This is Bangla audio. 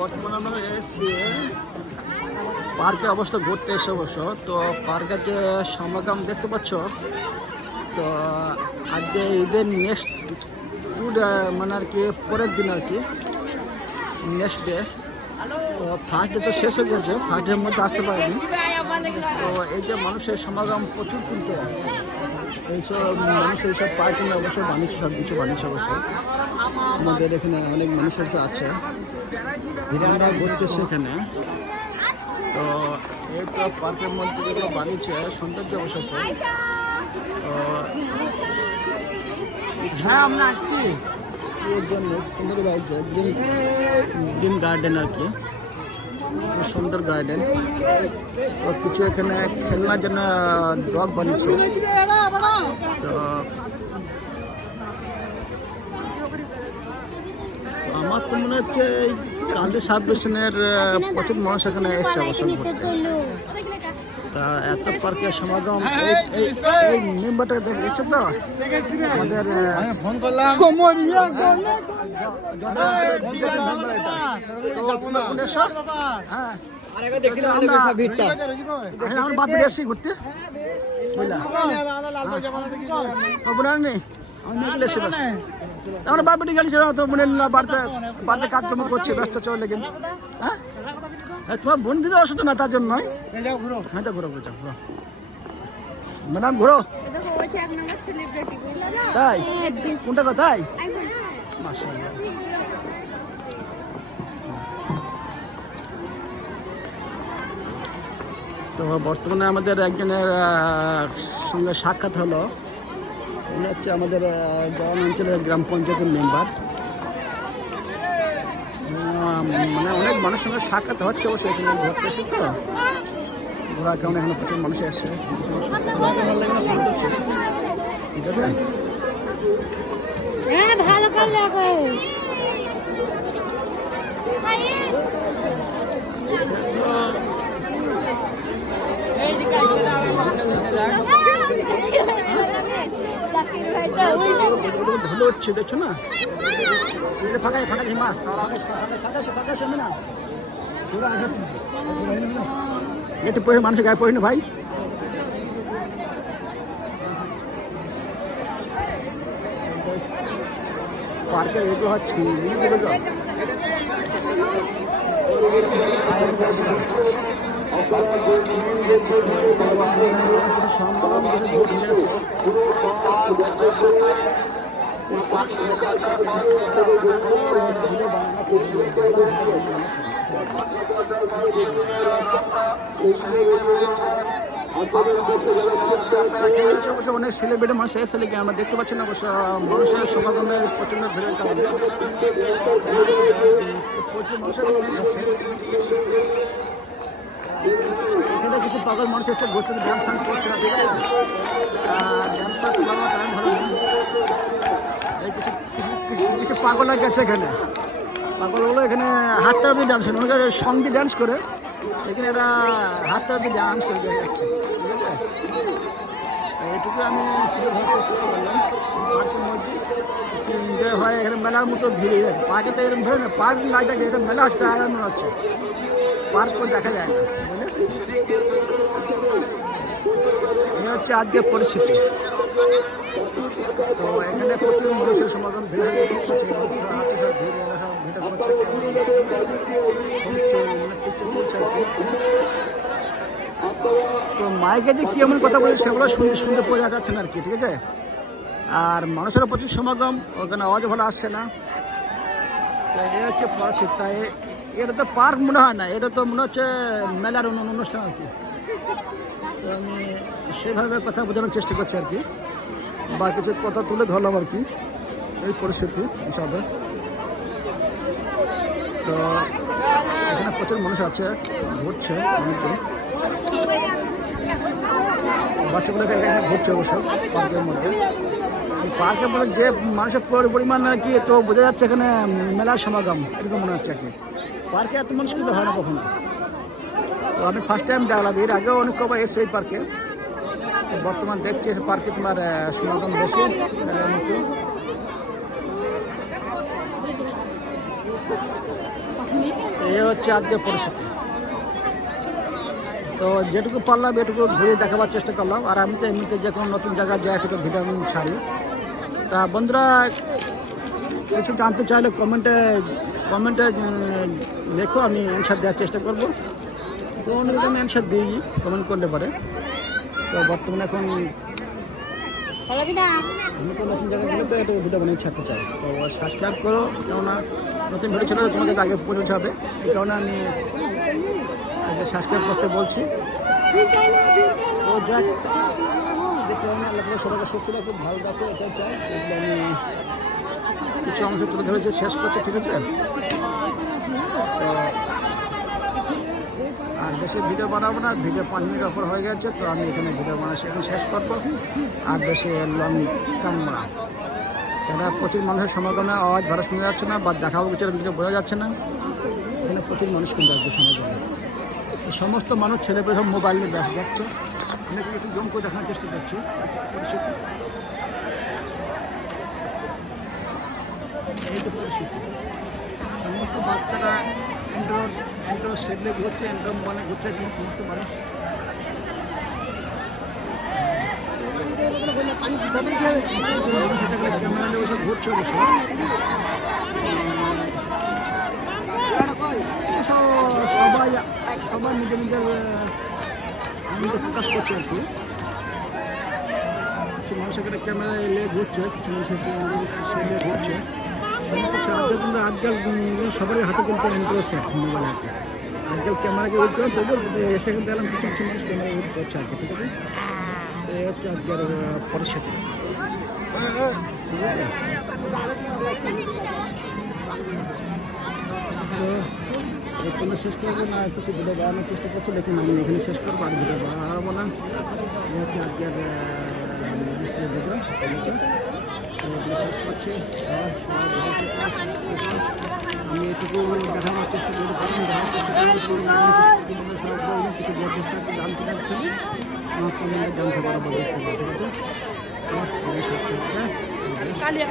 বর্তমানে আমরা এসেছি পার্কে অবস্থা ঘুরতে এসে অবশ্য। তো পার্কের যে সমাগম দেখতে পাচ্ছ, তো আজকে ঈদের নেক্সট মানে আর কি পরের দিন আর কি নেক্সট ডে। তো ফার্স্ট ডে তো শেষ হয়ে গেছে, ফার্স্ট ডের মধ্যে আসতে পারেনি। তো এই যে মানুষের সমাগম প্রচুর, কিন্তু এইসব মানুষ এইসব পার্ক নিয়ে অবশ্যই বানিয়েছে, সব কিছু বানিয়েছে অবশ্যই। আমাদের এখানে অনেক মানুষের তো আছে, আমরা ঘুরতে সেখানে। তো এই তো পার্কের মধ্যে যেগুলো বানিয়েছে সৌন্দর্য অবশ্যই। তো হ্যাঁ আমরা আসছি এর জন্য সুন্দর বাড়িতে গ্রিন গার্ডেন আর কি, সুন্দর গার্ডেন। তো কিছু এখানে খেলনার জন্য ডগ বানিয়েছে। তো আমার তো মনে হচ্ছে এই কান্দি সাব ডিভিশনের প্রচুর মানুষ এখানে এসছে অবশ্য ঘুরতে। তা এত পার্কের সমাগম, এই মেম্বারটা দেখছো তো আমাদের ফোন করলাম আমার বাপি এসছি ঘুরতে বুঝলা, আমরা বাপি গাড়ি ছিল তো মনে বাড়িতে বাড়িতে কাজকর্ম করছে, ব্যস্ত চলে গেল। হ্যাঁ তোমার বোন দিতে অসুবিধা না, তার জন্য নয়। হ্যাঁ তো ঘুরো ঘুরো ঘুরো ম্যাডাম ঘুরো। তাই কোনটা কোথায়? তো বর্তমানে আমাদের একজনের সঙ্গে সাক্ষাৎ হলো, উনি হচ্ছে আমাদের জওয়ান অঞ্চলের গ্রাম পঞ্চায়েতের মেম্বার। মানে অনেক মানুষের সঙ্গে সাক্ষাৎ হচ্ছে অবশ্যই, এখানে ঘুরতে এসে তো ঘোরার কারণে এখানে প্রচুর মানুষ এসছে। ঠিক আছে, ভালো করে ভালো হচ্ছে, দেখছো না ফাঁকাই ফাঁকা মা ফাঁকা সামনে না একটু পরে মানুষের গায়ে পড়ি না ভাই। পার্কের এগুলো হচ্ছে অনেক সেলিব্রিটি মানুষ এসে লিখে আমরা দেখতে পাচ্ছি না অবশ্য। মানুষের সমাগমের প্রচন্ড ভিড়ের কারণে প্রচুর মানুষের এখানে কিছু পাগল মানুষ এসে ঘুরতে ডান্স ফান্স করছে না, ঠিক আছে। ডান্সটা ভালো ভালো এই কিছু কিছু পাগল গেছে এখানে, পাগলগুলো এখানে হাতটা অব্দি ডান্স করে, অনেকে সঙ্গ দিয়ে ডান্স করে, এখানে এরা হাতটা অব্দি ডান্স করে দিয়ে যাচ্ছে, ঠিক আছে। এইটুকু আমি তুলে ধরার চেষ্টা করলাম। পার্কের মধ্যে এনজয় হয়, এখানে মেলার মতো ভিড় যায়। পার্কে তো এরকম ধরে না, পার্ক না থাকে, এটা মেলা হচ্ছে, আরাম মনে হচ্ছে, পার্ক করে দেখা যায় না, বুঝলে। এই হচ্ছে আজকের পরিস্থিতি। তো এখানে প্রচুর মানুষের সমাগম ভিড় হয়ে আছে, সব ভিড় সব ভিড় করছে, তো মাইকে যে কি এমন কথা বলছে সেগুলো শুনতে শুনতে বোঝা যাচ্ছে না আর কি, ঠিক আছে। আর মানুষেরও প্রচুর সমাগম, ওখানে আওয়াজ ভালো আসছে না। তো এই হচ্ছে পরিস্থিতি। তাই এটা তো পার্ক মনে হয় না, এটা তো মনে হচ্ছে মেলার অনুষ্ঠান আর কি। তো আমি সেভাবে কথা বোঝানোর চেষ্টা করছি আর কি, বা কিছু কথা তুলে ধরলাম আর কি এই পরিস্থিতি হিসাবে। তো এখানে প্রচুর মানুষ আছে, ঘুরছে অনেকজন, বাচ্চাগুলোকে এখানে ঘুরছে অবশ্য পার্কের মধ্যে। পার্কের মধ্যে যে মানুষের পরিমাণ আর কি, তো বোঝা যাচ্ছে এখানে মেলার সমাগম এরকম মনে হচ্ছে আর কি। পার্কে এত মানুষ কিন্তু হয় না কখনো। তো আমি ফার্স্ট টাইম দেখলাম, এর আগেও অনেক কবার এসে এই পার্কে। বর্তমান দেখছি পার্কে তোমার সমাগম বেশি মেলার মতো। এই হচ্ছে আজকে পরিস্থিতি। তো যেটুকু পারলাম এটুকু ঘুরে দেখাবার চেষ্টা করলাম। আর আমি তো এমনিতে যে কোনো নতুন জায়গায় যাই একটু ভিডিও ছাড়ি। তা বন্ধুরা কিছু জানতে চাইলে কমেন্টে লেখো, আমি অ্যান্সার দেওয়ার চেষ্টা করবো। তো অনেক আমি অ্যান্সার দিই, কমেন্ট করলে পারে। তো বর্তমানে এখন আমি তো নতুন জায়গায় গেলে তো একটু ভিডিও বানিয়ে ছাড়তে চাই। তো সাবস্ক্রাইব করো, কেননা নতুন ভিডিও ছেড়ে তোমাকে আগে পৌঁছাবে। এই কারণে আমি সাবস্ক্রাইব করতে বলছি। তো যাক, দেখতে আমি আল্লাহ সবাইকে সুস্থ রাখো, ভালো রাখো, এটাই চাই। এগুলো আমি কিছু অংশ তুলে ধরেছি, শেষ করছি, ঠিক আছে? তো আর বেশি ভিডিও বানাবো না, ভিডিও 5 মিনিট ওপর হয়ে গেছে। তো আমি এখানে ভিডিও বানা এখানে শেষ করবো। আর বেশি লং টানবো না, কেন প্রচুর মানুষের সমাগমে আওয়াজ ভালো শোনা যাচ্ছে না, বা দেখাবো কিছু বোঝা যাচ্ছে না। এখানে প্রচুর মানুষ কিন্তু আসবে সমাগমে। সমস্ত মানুষ ছেলেপেলে সব মোবাইল নিয়ে ব্যস্ত যাচ্ছে। আমি একটু জম করে দেখানোর চেষ্টা করছি। এই তো পরিস্থিতি, সমস্ত বাচ্চারা অ্যান্ড্রয়েড সেটলে ঘুরছে, অ্যান্ড্রয়েড মোবাইলে ঘুরছে সমস্ত মানুষ। ক্যামেরা নিয়ে ওসব ঘুরছে অবশ্য। সবাই নিজের প্রকাশ করছে আর কি। কিছু মানুষ এখানে ক্যামেরা এলে ঘুরছে, কিছু মানুষ সেলে ঘুরছে। আজকাল সবারই হাতে কিন্তু অ্যান্ড্রয়েড সেট মোবাইল আছে। আজকাল ক্যামেরাকে ইউজ করে তবু এসে কিন্তু দেখলাম কিছু মানুষ ক্যামেরা ইউজ করছে আর কি, ঠিক আছে? এই হচ্ছে আজকের পরিস্থিতি, ঠিক আছে? তো এখানে শেষ করবো না, কিছু ভিডিও বানানোর চেষ্টা করছি, লেকিন আমি এখানে শেষ করবো, আর ভিডিও বানাবো না। এই হচ্ছে আজকের ভিডিও, শেষ করছি। আমি এটুকু দেখানোর চেষ্টা করি, কিছু বোঝার চেষ্টা করি, জানতে পারছি আমার কমেন্টে জানতে পারবো, ঠিক আছে?